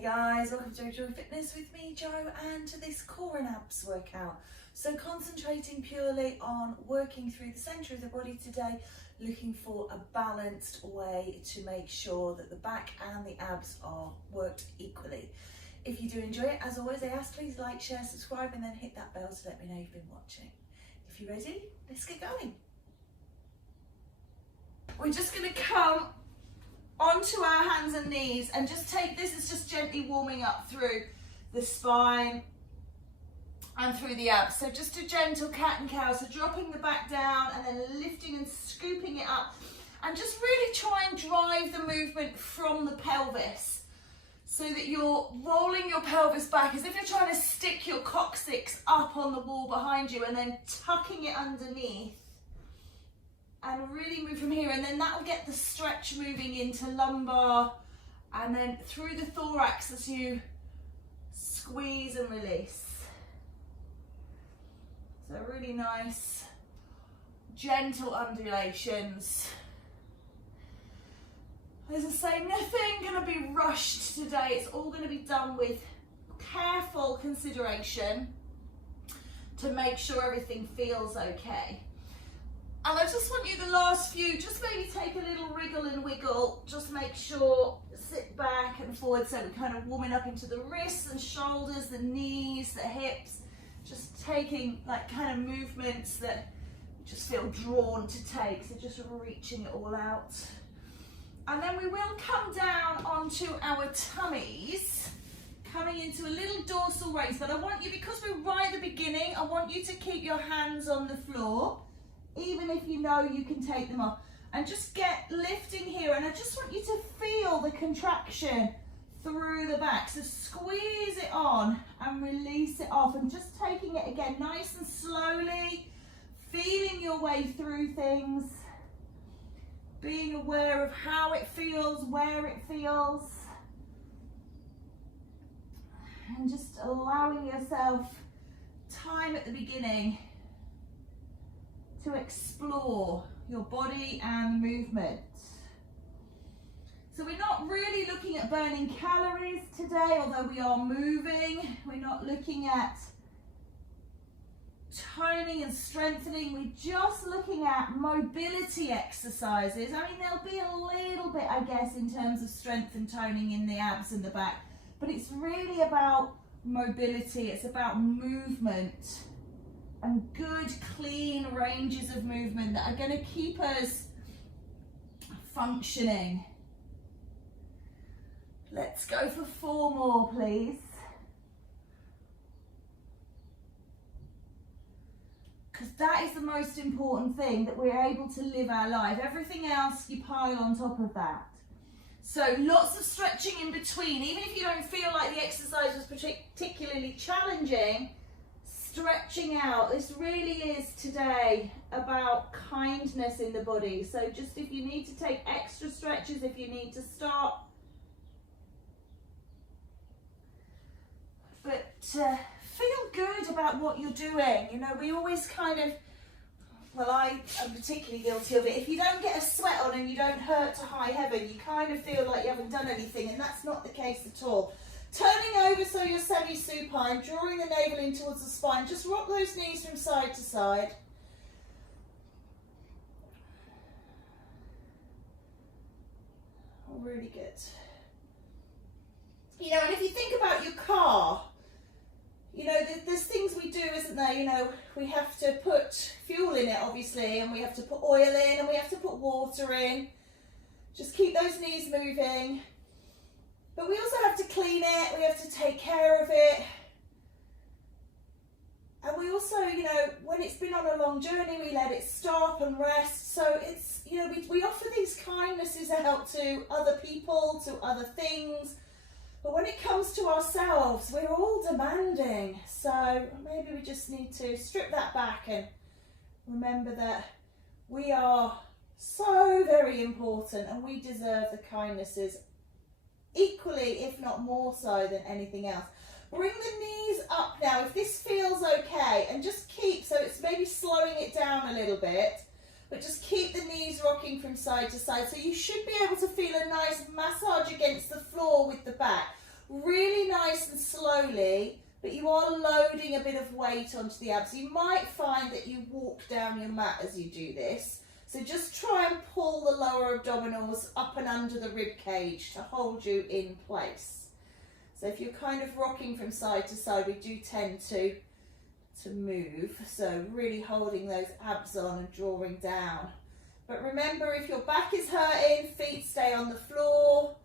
Hey guys, welcome to Joy Fitness with me, Joe, and to this core and abs workout. So concentrating purely on working through the centre of the body today, looking for a balanced way to make sure that the back and the abs are worked equally. If you do enjoy it, as always, I ask please like, share, subscribe, and then hit that bell to let me know you've been watching. If you're ready, let's get going. We're just going to come onto our hands and knees and just take this as just gently warming up through the spine and through the abs. So just a gentle cat and cow, so dropping the back down and then lifting and scooping it up, and just really try and drive the movement from the pelvis so that you're rolling your pelvis back as if you're trying to stick your coccyx up on the wall behind you and then tucking it underneath. And really move from here, and then that will get the stretch moving into lumbar and then through the thorax as you squeeze and release. So really nice, gentle undulations. As I say, nothing going to be rushed today. It's all going to be done with careful consideration to make sure everything feels okay. And I just want you the last few, just maybe take a little wriggle and wiggle, just make sure, sit back and forward, so we're kind of warming up into the wrists and shoulders, the knees, the hips, just taking like kind of movements that you just feel drawn to take, so just reaching it all out. And then we will come down onto our tummies, coming into a little dorsal raise, but I want you, because we're right at the beginning, I want you to keep your hands on the floor, even if you know you can take them off, and just get lifting here. And I just want you to feel the contraction through the back, so squeeze it on and release it off, and just taking it again nice and slowly, feeling your way through things, being aware of how it feels, where it feels, and just allowing yourself time at the beginning to explore your body and movement. So we're not really looking at burning calories today, although we are moving. We're not looking at toning and strengthening. We're just looking at mobility exercises. I mean, there'll be a little bit, I guess, in terms of strength and toning in the abs and the back, but it's really about mobility. It's about movement and good, clean ranges of movement that are going to keep us functioning. Let's go for 4 more, please. Because that is the most important thing, that we're able to live our life. Everything else you pile on top of that. So lots of stretching in between. Even if you don't feel like the exercise was particularly challenging, stretching out. This really is today about kindness in the body. So just if you need to take extra stretches, if you need to stop. But feel good about what you're doing. You know, we always kind of, well, I am particularly guilty of it. If you don't get a sweat on and you don't hurt to high heaven, you kind of feel like you haven't done anything, and that's not the case at all. Turning over so you're semi-supine, drawing the navel in towards the spine. Just rock those knees from side to side. Oh, really good. You know, and if you think about your car, you know, there's things we do, isn't there? You know, we have to put fuel in it, obviously, and we have to put oil in, and we have to put water in. Just keep those knees moving. But we also have to clean it, we have to take care of it. And we also, you know, when it's been on a long journey, we let it stop and rest. So it's, you know, we offer these kindnesses out to other people, to other things. But when it comes to ourselves, we're all demanding. So maybe we just need to strip that back and remember that we are so very important, and we deserve the kindnesses equally, if not more so, than anything else. Bring the knees up now, if this feels okay, and just keep, so it's maybe slowing it down a little bit, but just keep the knees rocking from side to side. So you should be able to feel a nice massage against the floor with the back. really nice and slowly, but you are loading a bit of weight onto the abs. You might find that you walk down your mat as you do this. So just try and pull the lower abdominals up and under the rib cage to hold you in place. So if you're kind of rocking from side to side, we do tend to move. So really holding those abs on and drawing down. But remember, if your back is hurting, feet stay on the floor,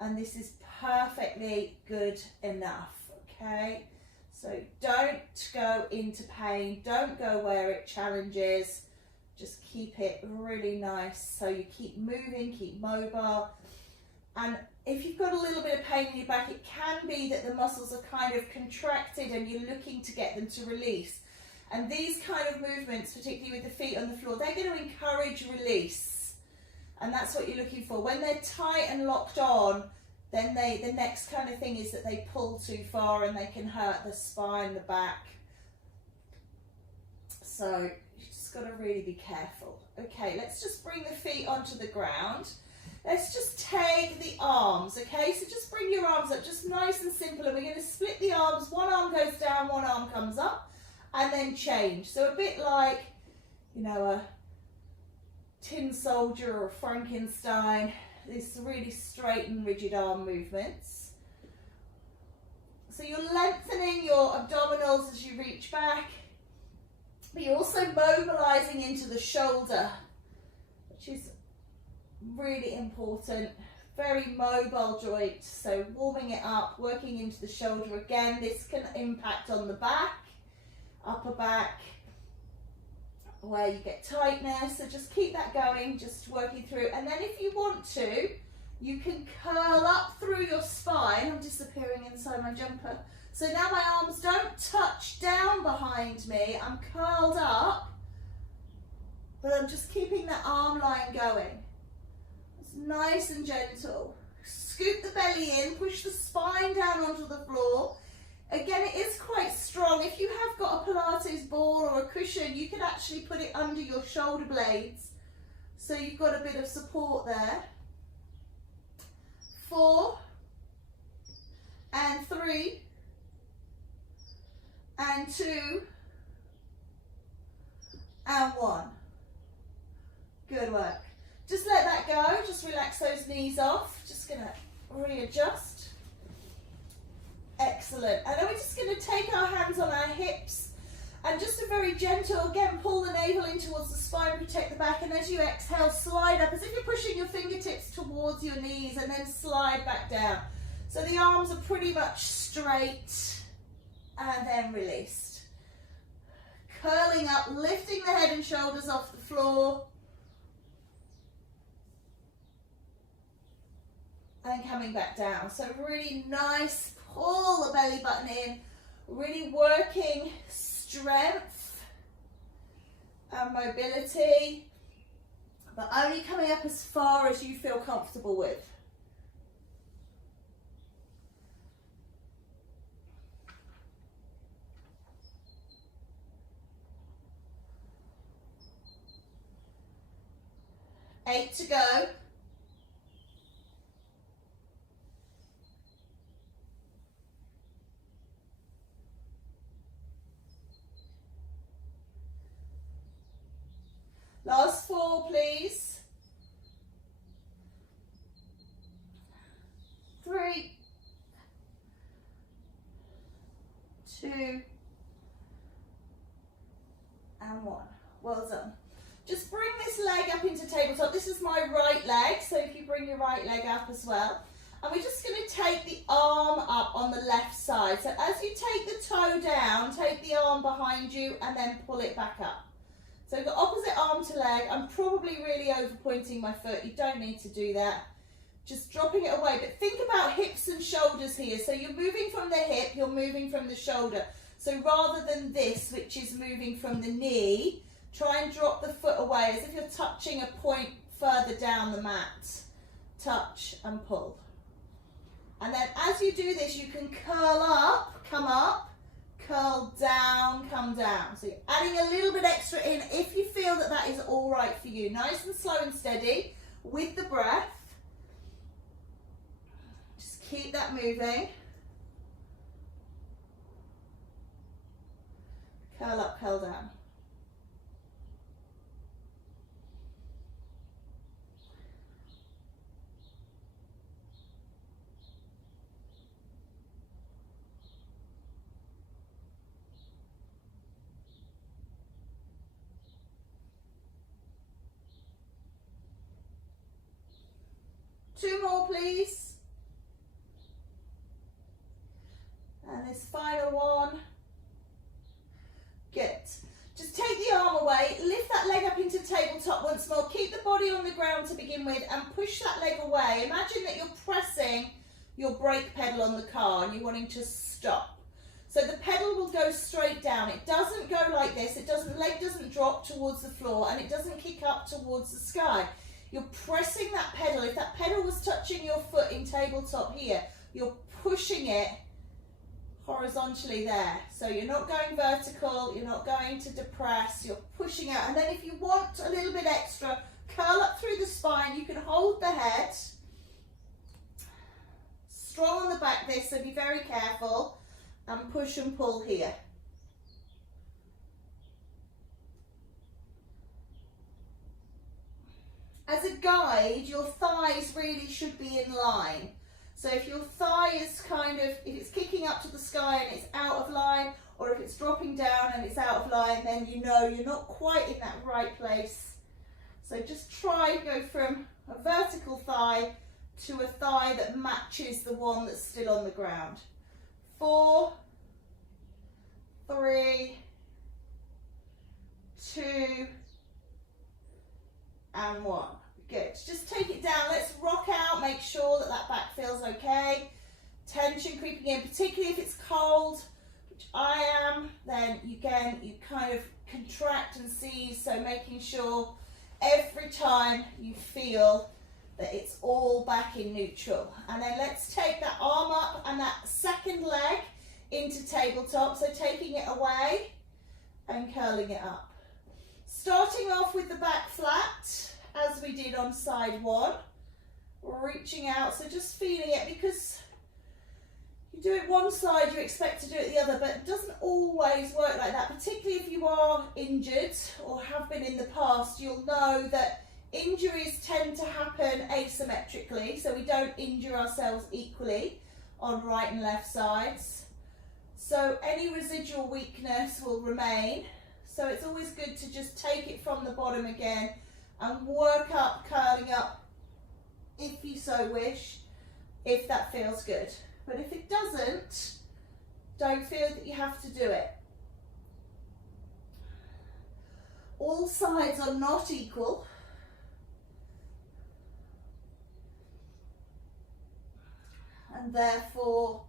and this is perfectly good enough, okay? So don't go into pain, don't go where it challenges, just keep it really nice so you keep moving, keep mobile. And if you've got a little bit of pain in your back, it can be that the muscles are kind of contracted and you're looking to get them to release. And these kind of movements, particularly with the feet on the floor, they're going to encourage release. And that's what you're looking for. When they're tight and locked on, then the next kind of thing is that they pull too far and they can hurt the spine, the back. So you just got to really be careful. Okay, let's just bring the feet onto the ground. Let's just take the arms, okay? So just bring your arms up, just nice and simple. And we're going to split the arms. One arm goes down, one arm comes up, and then change. So a bit like, you know, a tin soldier or a Frankenstein. These really straight and rigid arm movements. So you're lengthening your abdominals as you reach back, but you're also mobilizing into the shoulder, which is really important. Very mobile joint, so warming it up, working into the shoulder again. This can impact on the back, upper back, where you get tightness. So just keep that going, just working through. And then if you want to, you can curl up through your spine. I'm disappearing inside my jumper. So now my arms don't touch down behind me. I'm curled up, but I'm just keeping that arm line going. It's nice and gentle. Scoop the belly in, push the spine down onto the floor. Again, it is quite strong. If you have got a Pilates ball or a cushion, you can actually put it under your shoulder blades. So you've got a bit of support there. 4 and 3 and 2 and 1. Good work. Just let that go. Just relax those knees off. Just going to readjust. Excellent. And then we're just going to take our hands on our hips and just a very gentle, again, pull the navel in towards the spine, protect the back, and as you exhale, slide up as if you're pushing your fingertips towards your knees and then slide back down. So the arms are pretty much straight and then released. Curling up, lifting the head and shoulders off the floor. And coming back down. So really nice. Pull the belly button in, really working strength and mobility, but only coming up as far as you feel comfortable with. Eight to go. Last 4, please. 3, 2, and 1. Well done. Just bring this leg up into tabletop. This is my right leg, so if you bring your right leg up as well. And we're just going to take the arm up on the left side. So as you take the toe down, take the arm behind you and then pull it back up. So the opposite arm to leg. I'm probably really over pointing my foot. You don't need to do that. Just dropping it away. But think about hips and shoulders here. So you're moving from the hip, you're moving from the shoulder. So rather than this, which is moving from the knee, try and drop the foot away as if you're touching a point further down the mat. Touch and pull. And then as you do this, you can curl up, come up, curl down, come down. So you're adding a little bit extra in if you feel that that is all right for you. Nice and slow and steady with the breath. Just keep that moving. curl up, curl down. Two more, please. And this final one. Good. Just take the arm away, lift that leg up into tabletop once more, keep the body on the ground to begin with and push that leg away. Imagine that you're pressing your brake pedal on the car and you're wanting to stop. So the pedal will go straight down. It doesn't go like this, the leg doesn't drop towards the floor and it doesn't kick up towards the sky. You're pressing that pedal. If that pedal was touching your foot in tabletop here, you're pushing it horizontally there. So you're not going vertical, you're not going to depress, you're pushing out. And then if you want a little bit extra, curl up through the spine. You can hold the head. Strong on the back this, so be very careful. And push and pull here. As a guide, your thighs really should be in line. So if your thigh is kind of, if it's kicking up to the sky and it's out of line, or if it's dropping down and it's out of line, then you know you're not quite in that right place. So just try to go from a vertical thigh to a thigh that matches the one that's still on the ground. 4, 3, 2, and 1. Good. Just take it down. Let's rock out. Make sure that that back feels okay. Tension creeping in, particularly if it's cold, which I am, then again, you kind of contract and seize. So making sure every time you feel that it's all back in neutral. And then let's take that arm up and that second leg into tabletop. So taking it away and curling it up. Starting off with the back flat, as we did on side 1, reaching out, so just feeling it, because you do it one side, you expect to do it the other, but it doesn't always work like that, particularly if you are injured or have been in the past. You'll know that injuries tend to happen asymmetrically, so we don't injure ourselves equally on right and left sides. So any residual weakness will remain, so it's always good to just take it from the bottom again and work up, curling up, if you so wish, if that feels good. But if it doesn't, don't feel that you have to do it. All sides are not equal. And therefore,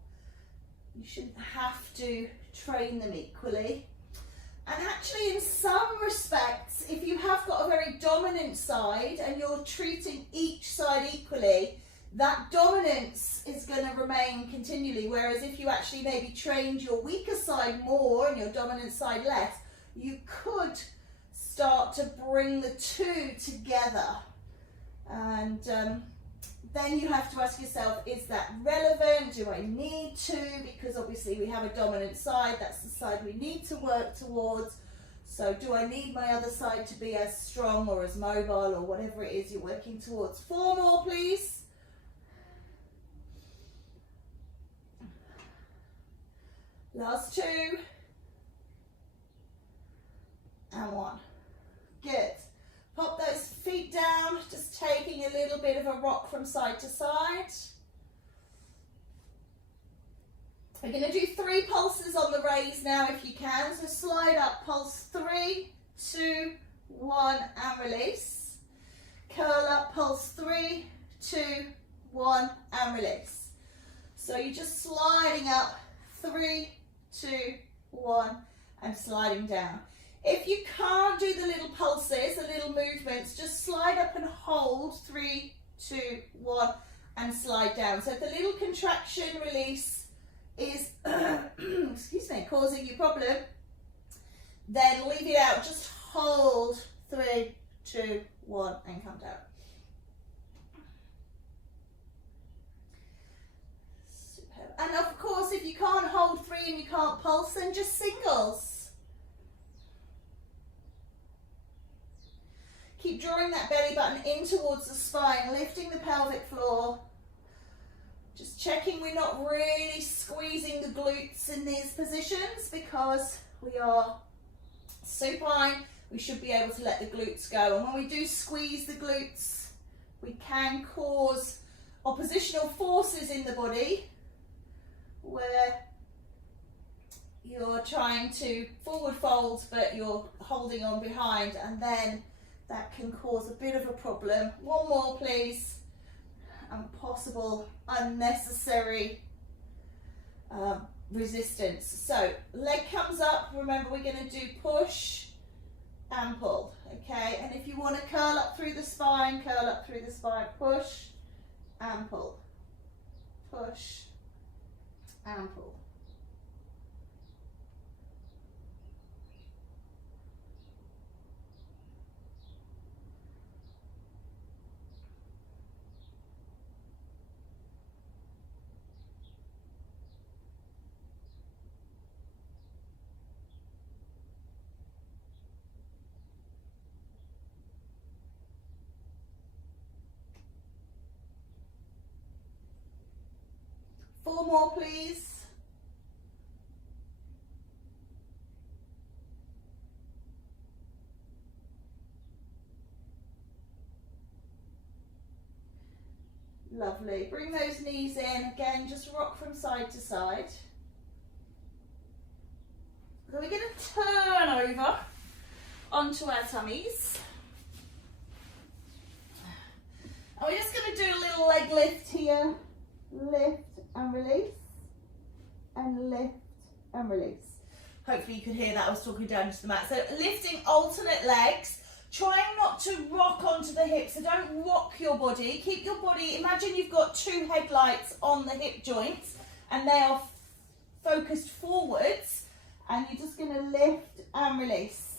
you shouldn't have to train them equally. And actually, in some respects, if you have got a very dominant side and you're treating each side equally, that dominance is going to remain continually. Whereas if you actually maybe trained your weaker side more and your dominant side less, you could start to bring the two together. And then you have to ask yourself, is that relevant? Do I need to? Because obviously we have a dominant side, that's the side we need to work towards. So do I need my other side to be as strong or as mobile or whatever it is you're working towards? 4 more, please. Last 2. And 1. Good. Pop those feet down, just taking a little bit of a rock from side to side. We're going to do 3 pulses on the raise now if you can. So slide up, pulse 3, 2, 1 and release. Curl up, pulse 3, 2, 1 and release. So you're just sliding up, 3, 2, 1 and sliding down. If you can't do the little pulses, the little movements, just slide up and hold 3, 2, 1 and slide down. So if the little contraction release is excuse me, causing you problem, then leave it out. Just hold 3, 2, 1 and come down. Superb. And of course, if you can't hold 3 and you can't pulse, then just singles. Keep drawing that belly button in towards the spine, lifting the pelvic floor. Just checking we're not really squeezing the glutes in these positions, because we are supine. We should be able to let the glutes go. And when we do squeeze the glutes, we can cause oppositional forces in the body where you're trying to forward fold, but you're holding on behind, and then that can cause a bit of a problem. One more, please. And possible unnecessary resistance. So leg comes up. Remember, we're going to do push and pull. Okay, and if you want to curl up through the spine, curl up through the spine. Push and pull. Push and pull. Four more, please. Lovely. Bring those knees in. Again, just rock from side to side. So we're going to turn over onto our tummies. And we're just going to do a little leg lift here. Lift and release, and lift and release. Hopefully you could hear that. I was talking down to the mat. So lifting alternate legs, trying not to rock onto the hips. So don't rock your body. Keep your body, imagine you've got two headlights on the hip joints and they are focused forwards, and you're just going to lift and release.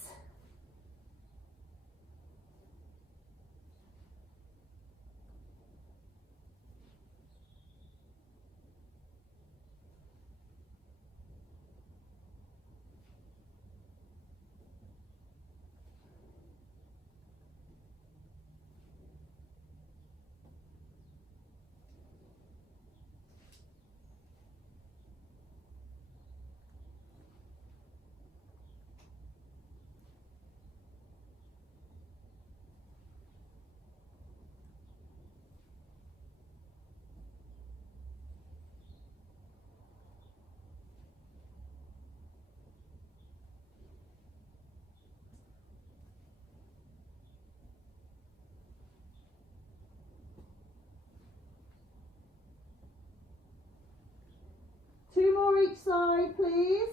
Two more each side, please.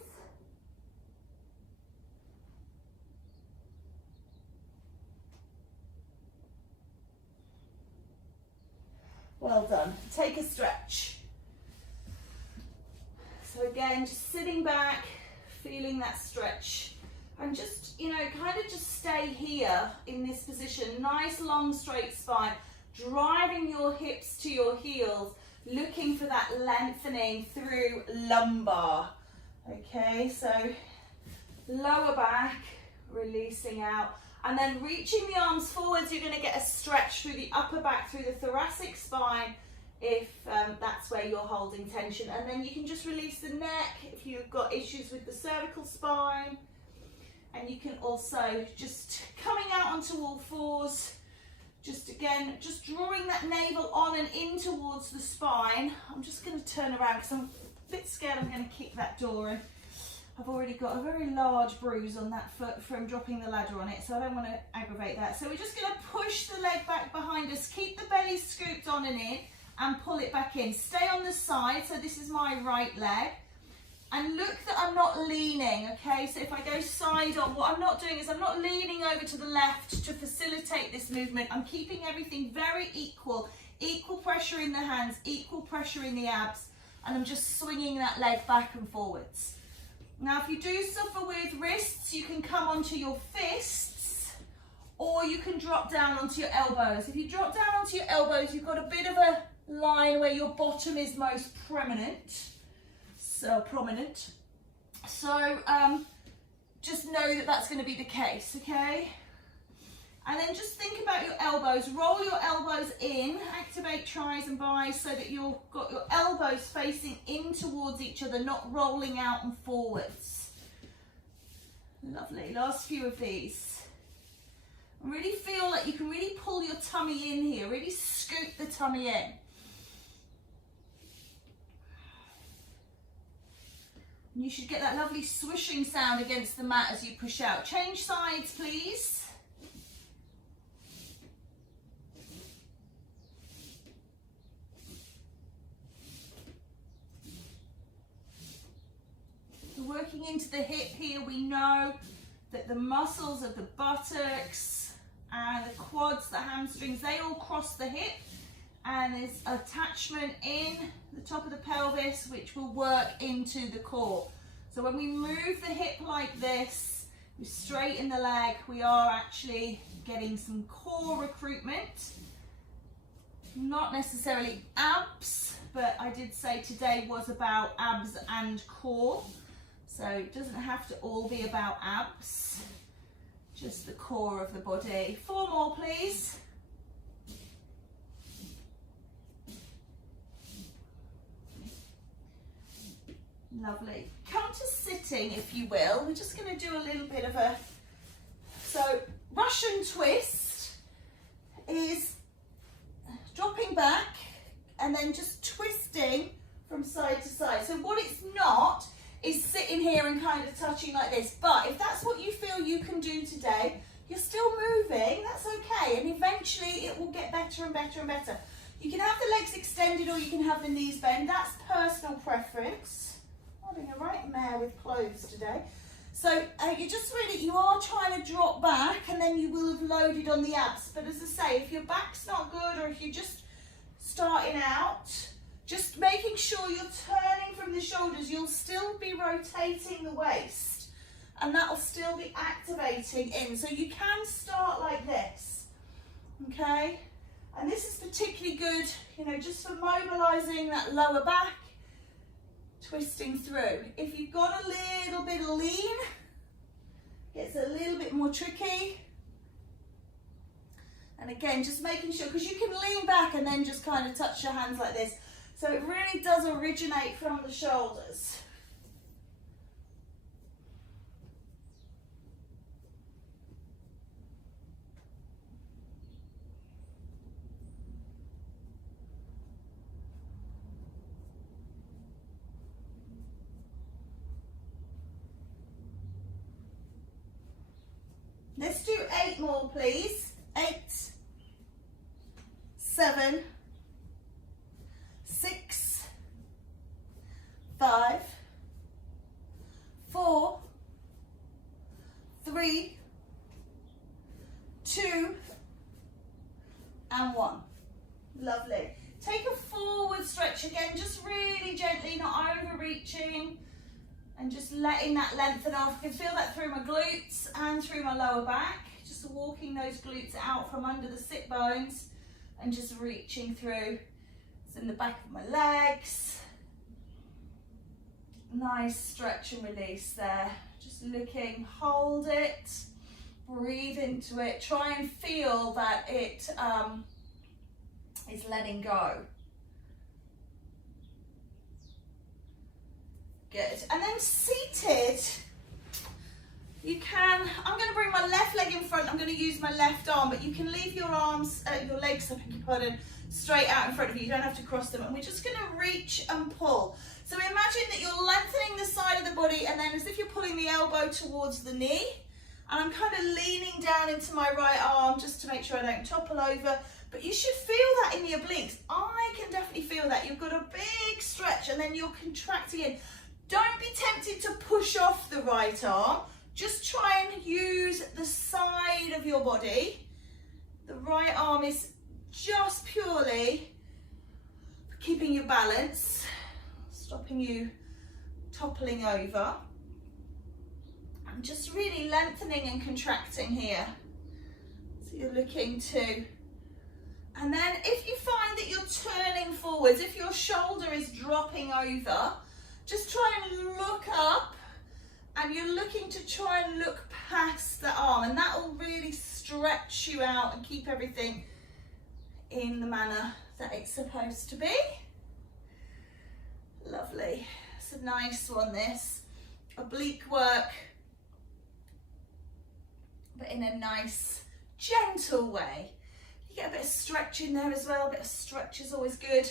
Well done. Take a stretch. So again, just sitting back, feeling that stretch, and just, you know, kind of just stay here in this position. Nice long straight spine, driving your hips to your heels, looking for that lengthening through lumbar. Okay, so lower back, releasing out, and then reaching the arms forwards. You're going to get a stretch through the upper back, through the thoracic spine, if that's where you're holding tension. And then you can just release the neck if you've got issues with the cervical spine. And you can also just coming out onto all fours. Just again, just drawing that navel on and in towards the spine. I'm just going to turn around because I'm a bit scared I'm going to kick that door in. I've already got a very large bruise on that foot from dropping the ladder on it, so I don't want to aggravate that. So we're just going to push the leg back behind us, keep the belly scooped on and in, and pull it back in. Stay on the side, so this is my right leg. And look that I'm not leaning, okay? So if I go side on, what I'm not doing is I'm not leaning over to the left to facilitate this movement. I'm keeping everything very equal. Equal pressure in the hands, equal pressure in the abs, and I'm just swinging that leg back and forwards. Now, if you do suffer with wrists, you can come onto your fists, or you can drop down onto your elbows. If you drop down onto your elbows, you've got a bit of a line where your bottom is most prominent. So just know that that's going to be the case, okay? And then just think about your elbows. Roll your elbows in, activate tris and bis so that you've got your elbows facing in towards each other, not rolling out and forwards. Lovely, last few of these. Really feel like you can really pull your tummy in here, really scoop the tummy in. And you should get that lovely swishing sound against the mat as you push out. Change sides, please. Working into the hip here, we know that the muscles of the buttocks and the quads, the hamstrings, they all cross the hip, and there's attachment in the top of the pelvis which will work into the core. So when we move the hip like this, we straighten the leg, we are actually getting some core recruitment. Not necessarily abs, but I did say today was about abs and core. So it doesn't have to all be about abs, just the core of the body. 4 more, please. Lovely. Come to sitting, if you will. We're just going to do a little bit of a... So Russian twist is dropping back and then just twisting from side to side. So what it's not is sitting here and kind of touching like this. But if that's what you feel you can do today, you're still moving, that's okay. And eventually it will get better and better and better. You can have the legs extended or you can have the knees bent. That's personal preference. I'm having a right mare with clothes today. So you are trying to drop back and then you will have loaded on the abs. But as I say, if your back's not good or if you're just starting out, just making sure you're turning from the shoulders, you'll still be rotating the waist and that will still be activating in. So you can start like this, okay? And this is particularly good, just for mobilizing that lower back, twisting through. If you've got a little bit of lean, it's a little bit more tricky. And again, just making sure, because you can lean back and then just kind of touch your hands like this. So it really does originate from the shoulders. Let's do 8 more, please. 8, 7, 6, 5, 4, 3, 2, and 1. Lovely. Take a forward stretch again, just really gently, not overreaching, and just letting that lengthen off. I can feel that through my glutes and through my lower back. Just walking those glutes out from under the sit bones and just reaching through. It's in the back of my legs. Nice stretch and release there. Just looking, hold it, breathe into it. Try and feel that it is letting go. Good. And then seated, you can, I'm going to bring my left leg in front, I'm going to use my left arm, but you can leave your arms, your legs, I beg your pardon, straight out in front of you. You don't have to cross them. And we're just going to reach and pull. So imagine that you're lengthening the side of the body and then as if you're pulling the elbow towards the knee. And I'm kind of leaning down into my right arm just to make sure I don't topple over. But you should feel that in your obliques. I can definitely feel that. You've got a big stretch and then you're contracting in. Don't be tempted to push off the right arm. Just try and use the side of your body. The right arm is just purely for keeping your balance, stopping you toppling over. And just really lengthening and contracting here. So you're looking to, and then if you find that you're turning forwards, if your shoulder is dropping over, just try and look up and you're looking to try and look past the arm and that will really straighten stretch you out and keep everything in the manner that it's supposed to be. Lovely. It's a nice one, this. Oblique work, but in a nice, gentle way. You get a bit of stretch in there as well. A bit of stretch is always good.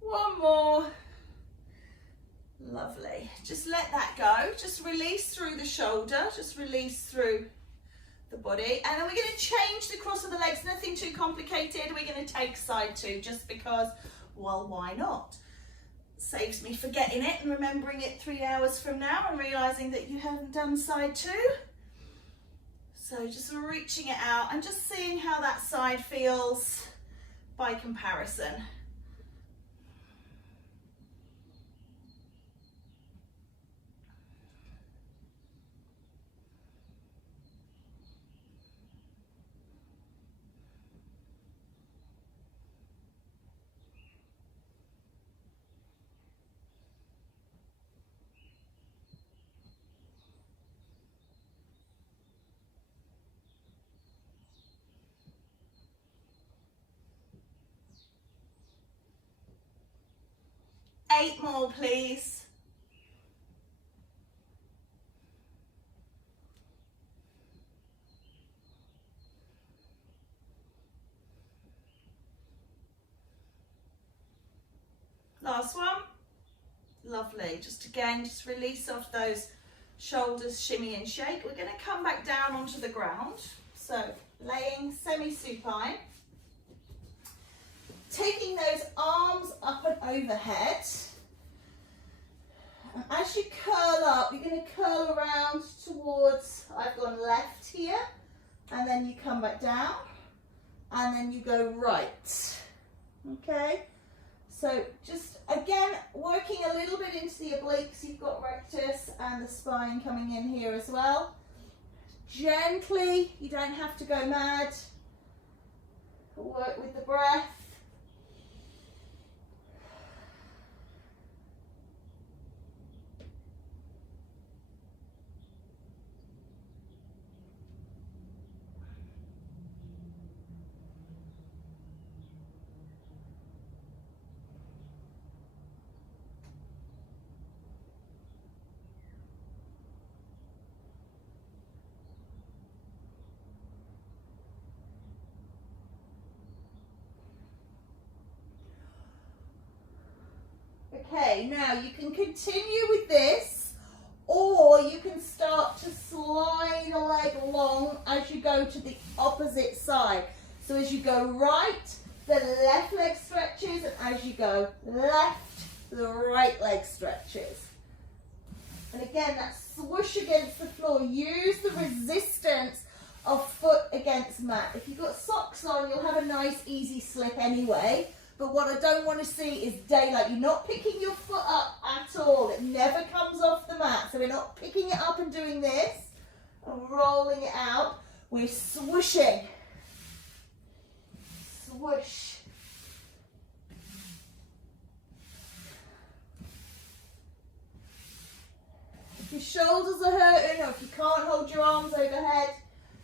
One more. Lovely. Just let that go. Just release through the shoulder. Just release through the body. And then we're going to change the cross of the legs. Nothing too complicated. We're going to take side two just because, well, why not? Saves me forgetting it and remembering it 3 hours from now and realizing that you haven't done side two. So just reaching it out and just seeing how that side feels by comparison. Eight more, please. Last one. Lovely. Just again, just release off those shoulders, shimmy and shake. We're going to come back down onto the ground. So laying semi-supine. Taking those arms up and overhead. And as you curl up, you're going to curl around towards, I've gone left here, and then you come back down, and then you go right. Okay? So just, again, working a little bit into the obliques. You've got rectus and the spine coming in here as well. Gently, you don't have to go mad. Work with the breath. Okay, now you can continue with this, or you can start to slide a leg along as you go to the opposite side. So as you go right, the left leg stretches, and as you go left, the right leg stretches. And again, that swoosh against the floor. Use the resistance of foot against mat. If you've got socks on, you'll have a nice easy slip anyway. But what I don't want to see is daylight. You're not picking your foot up at all. It never comes off the mat. So we're not picking it up and doing this and rolling it out. We're swooshing. Swoosh. If your shoulders are hurting or if you can't hold your arms overhead,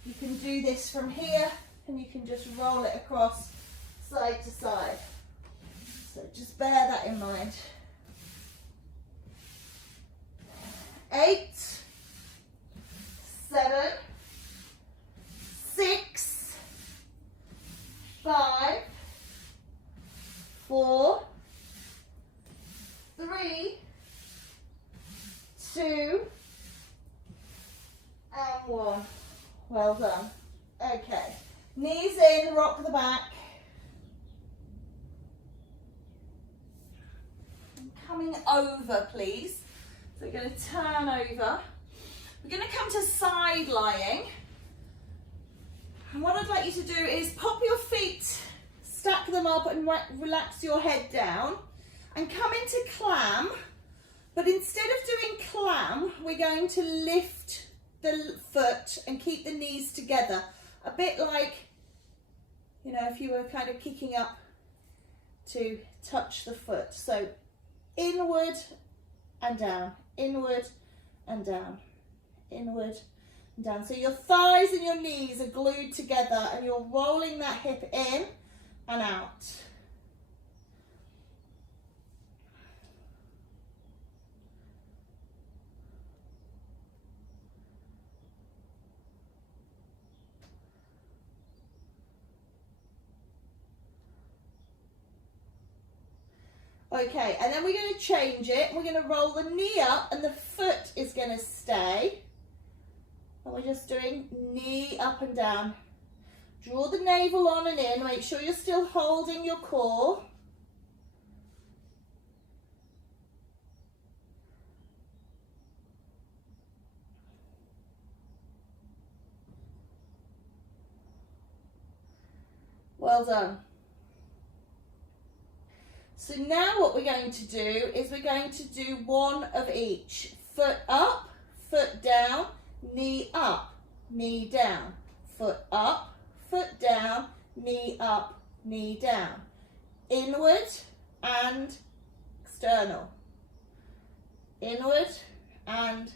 you can do this from here and you can just roll it across side to side. So just bear that in mind. 8, 7, 6, 5, 4, 3, 2, and 1. Well done. Okay, knees in, rock the back. Coming over, please. So we're going to turn over. We're going to come to side lying. And what I'd like you to do is pop your feet, stack them up and relax your head down and come into clam. But instead of doing clam, we're going to lift the foot and keep the knees together. A bit like, you know, if you were kind of kicking up to touch the foot. So inward and down, inward and down, inward and down. So your thighs and your knees are glued together and you're rolling that hip in and out. Okay, and then we're going to change it. We're going to roll the knee up and the foot is going to stay. And we're just doing knee up and down. Draw the navel on and in. Make sure you're still holding your core. Well done. So now what we're going to do is we're going to do one of each. Foot up, foot down, knee up, knee down. Foot up, foot down, knee up, knee down. Inward and external. Inward and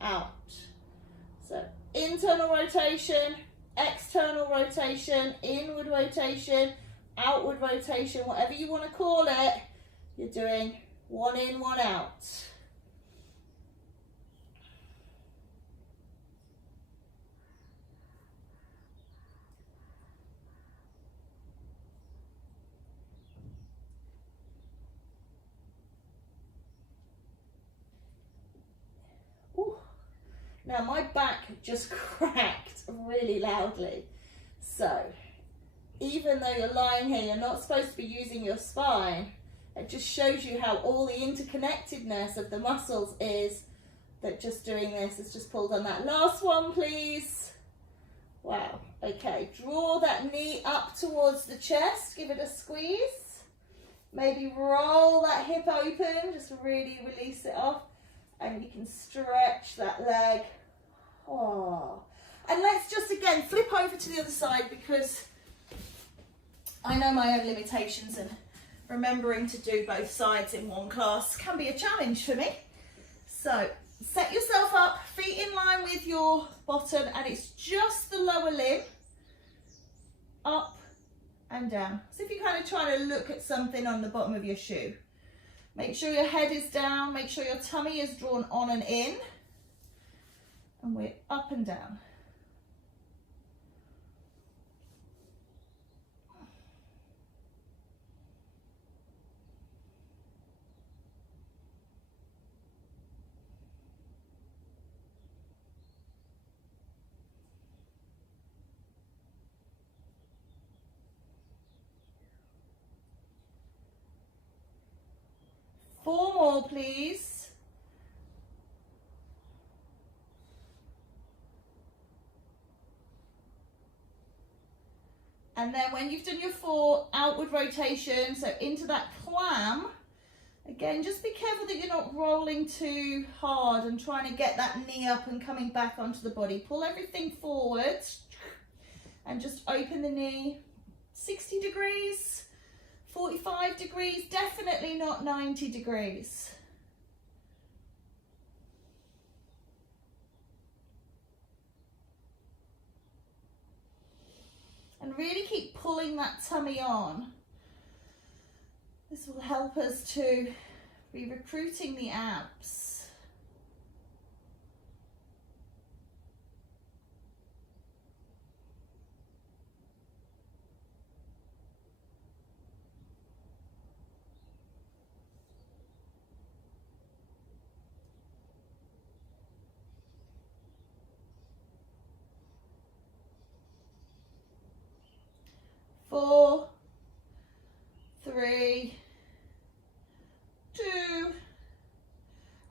out. So internal rotation, external rotation, inward rotation, outward rotation, whatever you want to call it. You're doing one in, one out. Ooh. Now my back just cracked really loudly. So even though you're lying here, you're not supposed to be using your spine. It just shows you how all the interconnectedness of the muscles is that just doing this has just pulled on that. Last one, please. Wow. Okay, draw that knee up towards the chest. Give it a squeeze. Maybe roll that hip open. Just really release it off. And you can stretch that leg. Oh. And let's just again flip over to the other side, because I know my own limitations and remembering to do both sides in one class can be a challenge for me. So set yourself up, feet in line with your bottom, and it's just the lower limb, up and down. So if you're kind of trying to look at something on the bottom of your shoe, make sure your head is down, make sure your tummy is drawn on and in, and we're up and down. Four more, please. And then when you've done your 4, outward rotation, so into that clam. Again, just be careful that you're not rolling too hard and trying to get that knee up and coming back onto the body. Pull everything forward and just open the knee. 60 degrees. 45 degrees, definitely not 90 degrees. And really keep pulling that tummy on. This will help us to be recruiting the abs. Four, 3, 2,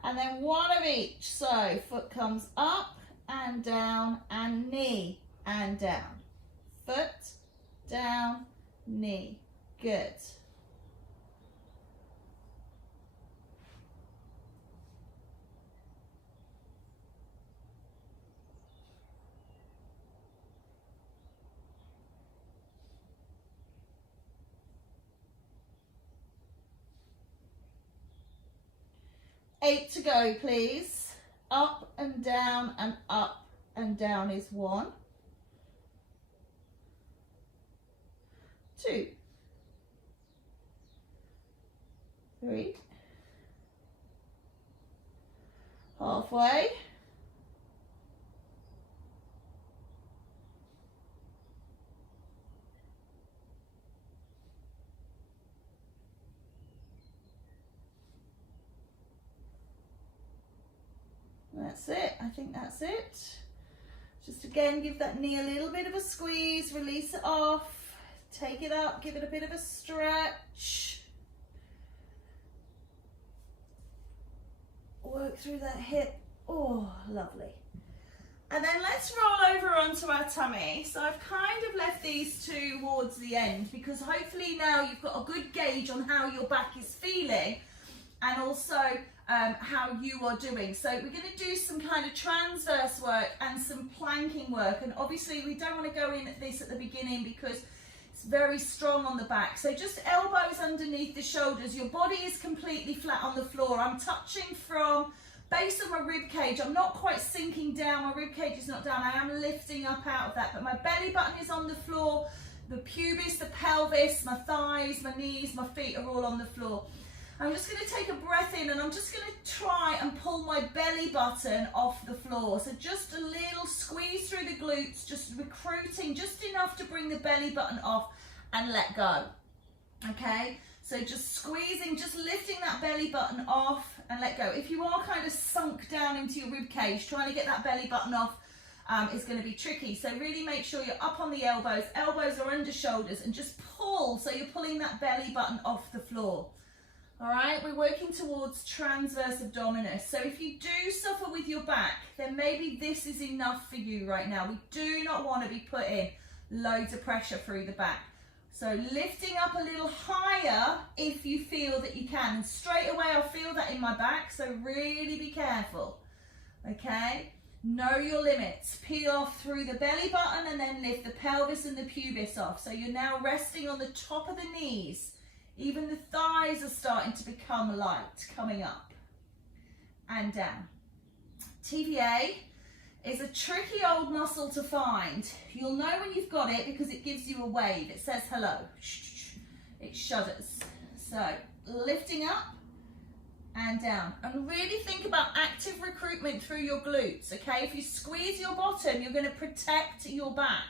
and then one of each. So foot comes up and down and knee and down. Foot, down, knee. Good. Eight to go, please. up and down and up and down is 1, 2, 3, halfway, 4. That's it. I think that's it. Just again, give that knee a little bit of a squeeze, release it off, take it up, give it a bit of a stretch. Work through that hip. Oh, lovely. And then let's roll over onto our tummy. So I've kind of left these towards the end because hopefully now you've got a good gauge on how your back is feeling and also how you are doing. So we're going to do some kind of transverse work and some planking work, and obviously we don't want to go in at this at the beginning because it's very strong on the back. So just elbows underneath the shoulders, your body is completely flat on the floor. I'm touching from base of my rib cage. I'm not quite sinking down, my rib cage is not down, I am lifting up out of that, but my belly button is on the floor, the pubis, the pelvis, my thighs, my knees, my feet are all on the floor. I'm just going to take a breath in and I'm just going to try and pull my belly button off the floor. So just a little squeeze through the glutes, just recruiting just enough to bring the belly button off and let go. Okay, so just squeezing, just lifting that belly button off and let go. If you are kind of sunk down into your rib cage, trying to get that belly button off is going to be tricky. So really make sure you're up on the elbows, elbows are under shoulders, and just pull so you're pulling that belly button off the floor. All right, we're working towards transverse abdominis. So if you do suffer with your back, then maybe this is enough for you right now. We do not want to be putting loads of pressure through the back. So lifting up a little higher if you feel that you can. And straight away I'll feel that in my back, so really be careful. Okay, know your limits. Peel off through the belly button and then lift the pelvis and the pubis off. So you're now resting on the top of the knees. Even the thighs are starting to become light, coming up and down. TVA is a tricky old muscle to find. You'll know when you've got it because it gives you a wave. It says hello. It shudders. So lifting up and down. And really think about active recruitment through your glutes, okay? If you squeeze your bottom, you're going to protect your back.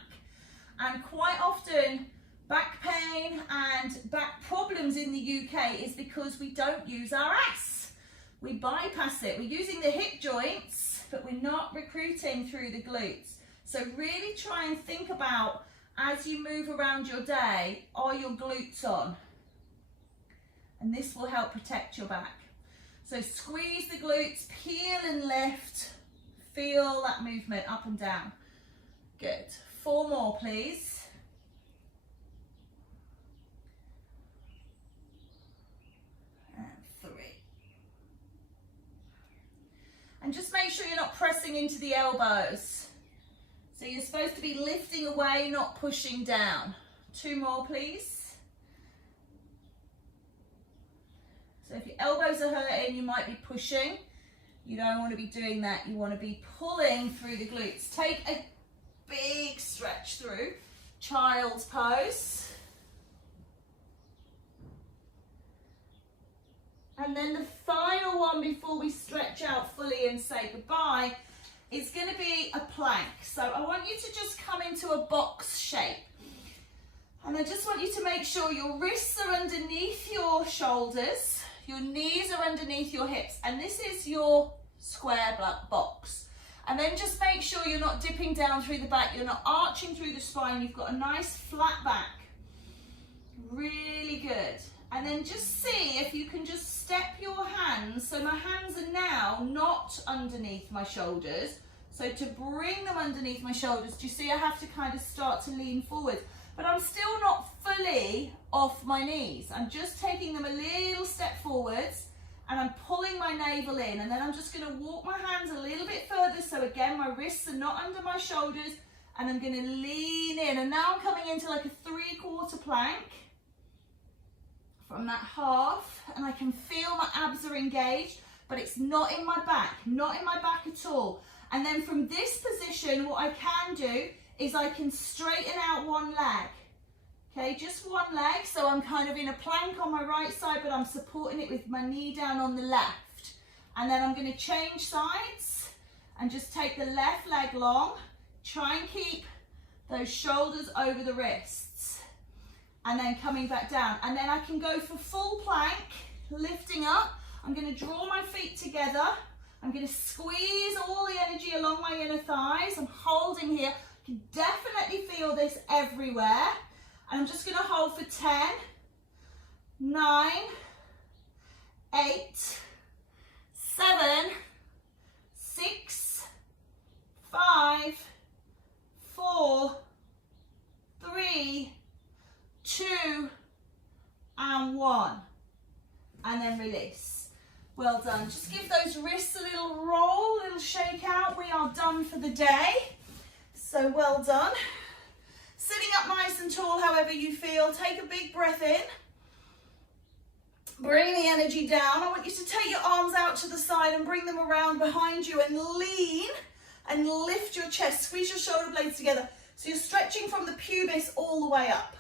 And quite often, back pain and back problems in the UK is because we don't use our ass. We bypass it. We're using the hip joints, but we're not recruiting through the glutes. So really try and think about, as you move around your day, are your glutes on? And this will help protect your back. So squeeze the glutes, peel and lift. Feel that movement up and down. Good. 4 more, please. And just make sure you're not pressing into the elbows. So you're supposed to be lifting away, not pushing down. 2 more, please. So if your elbows are hurting, you might be pushing. You don't want to be doing that. You want to be pulling through the glutes. Take a big stretch through. Child's pose. And then the final one before we stretch out fully and say goodbye is going to be a plank. So I want you to just come into a box shape. And I just want you to make sure your wrists are underneath your shoulders, your knees are underneath your hips, and this is your square box. And then just make sure you're not dipping down through the back, you're not arching through the spine, you've got a nice flat back. Really good. And then just see if you can just step your hands. So my hands are now not underneath my shoulders. So to bring them underneath my shoulders, do you see I have to kind of start to lean forward? But I'm still not fully off my knees. I'm just taking them a little step forwards and I'm pulling my navel in. And then I'm just going to walk my hands a little bit further. So again, my wrists are not under my shoulders and I'm going to lean in. And now I'm coming into like a 3/4 plank. From that half, and I can feel my abs are engaged. but it's not in my back at all. And then from this position, what I can do is I can straighten out one leg. Okay, just one leg, so I'm kind of in a plank on my right side, but I'm supporting it with my knee down on the left. And then I'm going to change sides and just take the left leg long. Try and keep those shoulders over the wrists. And then coming back down. And then I can go for full plank, lifting up. I'm going to draw my feet together. I'm going to squeeze all the energy along my inner thighs. I'm holding here. You can definitely feel this everywhere. And I'm just going to hold for 10, 9, 8, 7, 6, 5, 4, 3, 2, and 1. And then release. Well done. Just give those wrists a little roll, a little shake out. We are done for the day. So well done. Sitting up nice and tall, however you feel. Take a big breath in. Bring the energy down. I want you to take your arms out to the side and bring them around behind you and lean and lift your chest. Squeeze your shoulder blades together. So you're stretching from the pubis all the way up.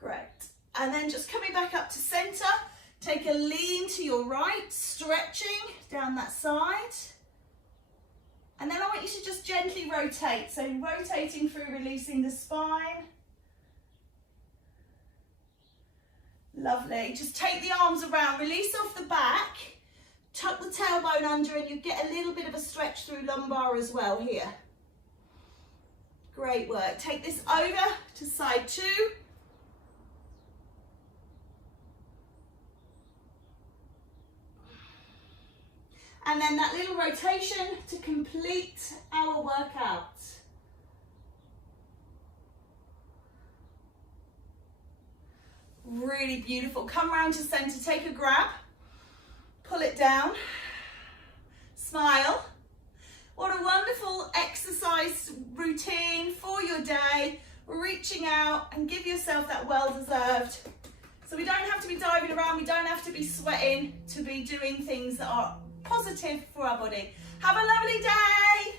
Great. And then just coming back up to center. Take a lean to your right, stretching down that side. And then I want you to just gently rotate. So rotating through, releasing the spine. Lovely. Just take the arms around, release off the back, tuck the tailbone under, and you get a little bit of a stretch through lumbar as well here. Great work. Take this over to side 2. And then that little rotation to complete our workout. Really beautiful. Come round to center, take a grab, pull it down, smile. What a wonderful exercise routine for your day. Reaching out and give yourself that well-deserved. So we don't have to be diving around, we don't have to be sweating to be doing things that are positive for our body. Have a lovely day.